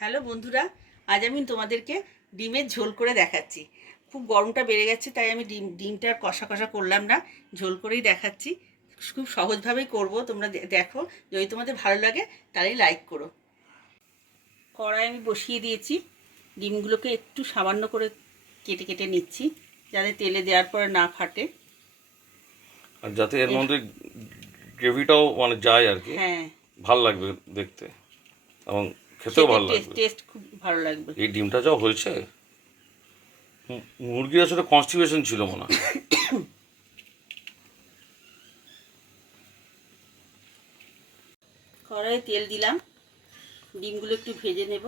Hello বন্ধুরা, আজ আমি তোমাদেরকে ডিমের ঝোল করে দেখাচ্ছি। খুব গরমটা বেড়ে গেছে, তাই আমি ডিমটা আর কষা কষা করলাম না, ঝোল করেই দেখাচ্ছি। খুব সহজভাবেই করব, তোমরা দেখো। যদি তোমাদের ভালো লাগে তাহলেই লাইক করো। কড়াই আমি বসিয়ে দিয়েছি, ডিমগুলোকে একটু সামান্য করে কেটে কেটে নিচ্ছি, যাতে তেলে দেওয়ার পরে না ফাটে, আর যাতে এর মধ্যে গ্রেভিটাও মানে যায় আর কি। হ্যাঁ, ভালো লাগবে দেখতে এবং খেতেও ভালো লাগবে। টেস্ট খুব ভালো লাগবে। এই ডিমটা যা হয়েছে, মুরগির আসলে কনস্টিপেশন ছিল মনে হয়। কড়াইয়ে তেল দিলাম, ডিমগুলো একটু ভেজে নেব।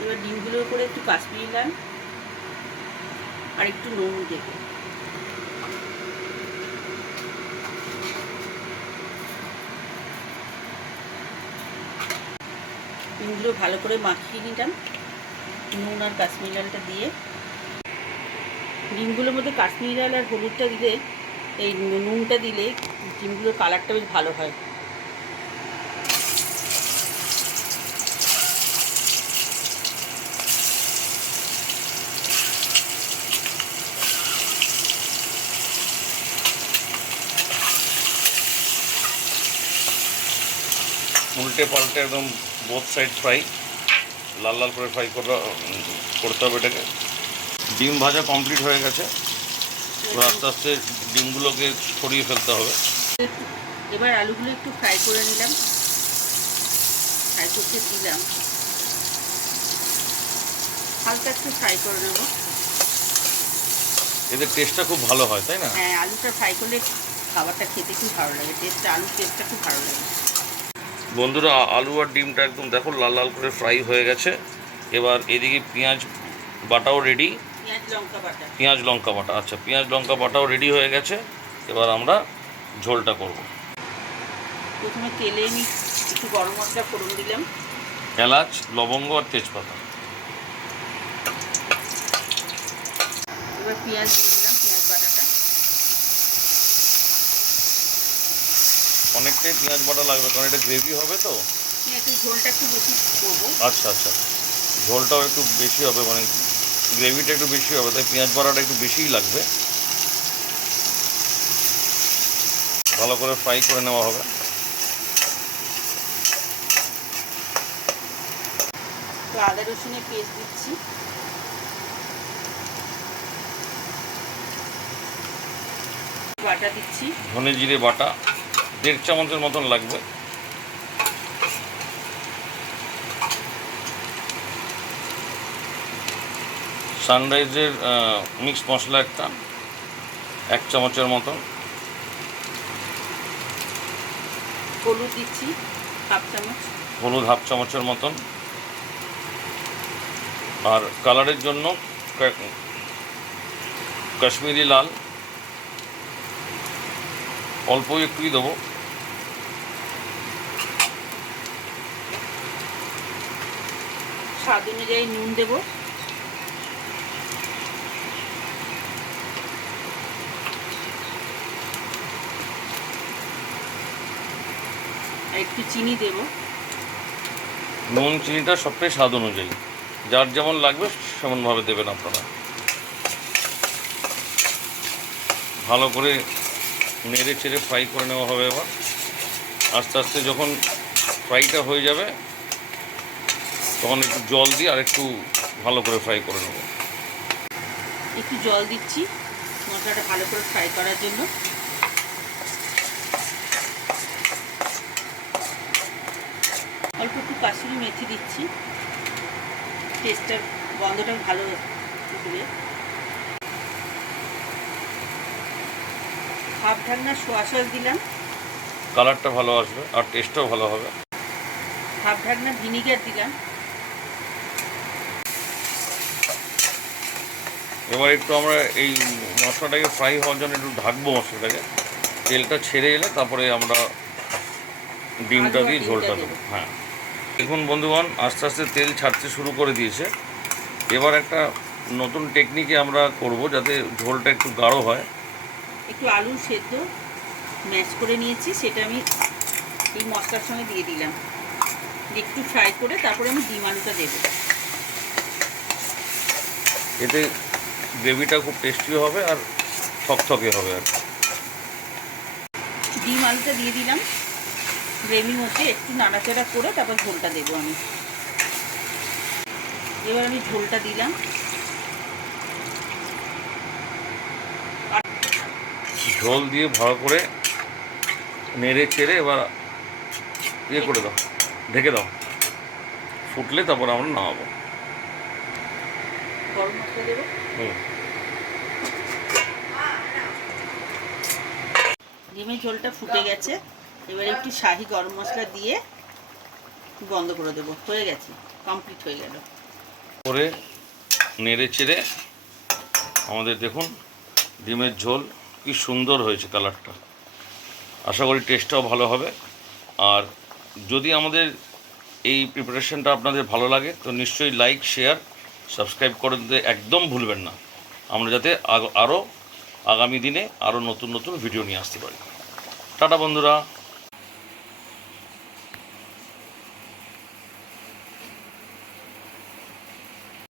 এবার ডিমগুলোর উপরে একটু কাশ্মীরি লাল আর একটু নুন দেব। ডিমগুলো ভালো করে মাখিয়ে নিলাম নুন আর কাশ্মীরি লালটা দিয়ে। ডিমগুলোর মধ্যে কাশ্মীরি লাল আর হলুদটা দিলে, এই নুনটা দিলে ডিমগুলোর কালারটা বেশ ভালো হয়। উল্টে পাল্টে একদম বোথ সাইড ফ্রাই, লাল লাল করে ফ্রাই করতে হবে এটাকে। ডিম ভাজা কমপ্লিট হয়ে গেছে, আস্তে আস্তে ডিমগুলোকে ছড়িয়ে ফেলতে হবে। এবার আলুগুলো একটু ফ্রাই করে নিলাম, ফ্রাই করতে দিলাম, হালকা একটু ফ্রাই করে নেব। এদের টেস্টটা খুব ভালো হয়, তাই না? হ্যাঁ, আলুটা ফ্রাই করলে খাবারটা খেতে খুব ভালো লাগে, আলুর টেস্টটা খুব ভালো লাগে। বন্ধুরা, আলু আর ডিমটা একদম দেখো লাল লাল করে ফ্রাই হয়ে গেছে। এবার এদিকে পেঁয়াজ বাটাও রেডি, পেঁয়াজ লঙ্কা বাটা, আচ্ছা পেঁয়াজ লঙ্কা বাটাও রেডি হয়ে গেছে। এবার আমরা ঝোলটা করব। প্রথমে তেলে আমি একটু গরম মশলা ফোড়ন দিলাম, এলাচ, লবঙ্গ আর তেজপাতা। এবার পেঁয়াজ দিয়ে দিলাম, পেঁয়াজ বাটাটা। অনেকটাই পেঁয়াজ বাটা লাগবে, কারণ এটা গ্রেভি হবে তো। একটু ঝোলটা একটু বেশি করবো। আচ্ছা আচ্ছা, ঝোলটাও একটু বেশি হবে, মানে গ্রেভিটা একটু বেশি হবে, তাই পেঁয়াজ বাটাটা একটু বেশিই লাগবে। ভালো করে ফ্রাই করে নেওয়া হবে। তো আদা রসুনের পেস্ট দিচ্ছি, বাটা দিচ্ছি, ধনে জিরে বাটা 1.5 চামচের মতন লাগবে। সানরাইজের মিক্সড মশলা একটা 1 চামচের মতন। হলুদ দিচ্ছি হাফ চামচ, হলুদ 1/2 চামচের মতন। আর কালারের জন্য কাশ্মীরি লাল অল্পই একটুই দেবো। স্বাদ অনুযায়ী নুন দেবো। আর একটু চিনি দেব। নুন চিনিটা সবটাই স্বাদ অনুযায়ী, যার যেমন লাগবে সেমনভাবে দেবেন আপনারা। ভালো করে নেড়ে চেড়ে ফ্রাই করে নেওয়া হবে। এবার আস্তে আস্তে যখন ফ্রাইটা হয়ে যাবে, তখন একটু জল দিয়ে আর একটু ভালো করে ফ্রাই করে নেব। একটু জল দিচ্ছি মশলাটা ভালো করে ফ্রাই করার জন্য। অল্প একটু কাসুরি মেথি দিচ্ছি, টেস্টটার গন্ধটা ভালো উঠবে। হাফ ঢাকনা সোয়া সস দিলাম, কালারটা ভালো আসবে আর টেস্টটাও ভালো হবে। হাফ ঢাকনা ভিনিগার দিলাম। এবার একটু আমরা এই মশলাটাকে ফ্রাই হওয়ার জন্য একটু ঢাকবো মশলাটাকে। তেলটা ছেড়ে এলে তারপরে আমরা ডিমটা দিয়ে ঝোলটা দেবো। হ্যাঁ, দেখুন বন্ধুগণ, আস্তে আস্তে তেল ছাড়তে শুরু করে দিয়েছে। এবার একটা নতুন টেকনিকে আমরা করব, যাতে ঝোলটা একটু গাঢ় হয়। একটু আলু সেদ্ধ ম্যাশ করে নিয়েছি, সেটা আমি এই মশলার সঙ্গে দিয়ে দিলাম। একটু ফ্রাই করে তারপরে আমি ডিম আলুটা দেবো। এতে গ্রেভিটা খুব টেস্টি হবে আর থকথকে হবে আর ডিম আলুটা দিয়ে দিলাম গ্রেভির মধ্যে, একটু নাড়াচাড়া করে তারপর ঝোলটা দেবো আমি। এবার আমি ঝোলটা দিলাম, ঝোল দিয়ে ভালো করে নেড়ে চেড়ে এবার ইয়ে করে দাও, ঢেকে দাও, ফুটলে তারপর আমরা নামাবো। গরম মশলা দেবো। ডিমের ঝোলটা ফুটে গেছে, এবার একটু শাহি গরম মশলা দিয়ে বন্ধ করে দেবো। হয়ে গেছে, কমপ্লিট হয়ে গেল। করে নেড়ে চেড়ে আমাদের দেখুন ডিমের ঝোল কি সুন্দর হয়েছে কালারটা। আশা করি টেস্টটাও ভালো হবে। আর যদি আমাদের এই প্রিপারেশনটা আপনাদের ভালো লাগে তো নিশ্চয়ই লাইক, শেয়ার, সাবস্ক্রাইব করে দিতে একদম ভুলবেন না, আমরা যাতে আরও আগামী দিনে আরও নতুন নতুন ভিডিও নিয়ে আসতে পারি। টাটা বন্ধুরা।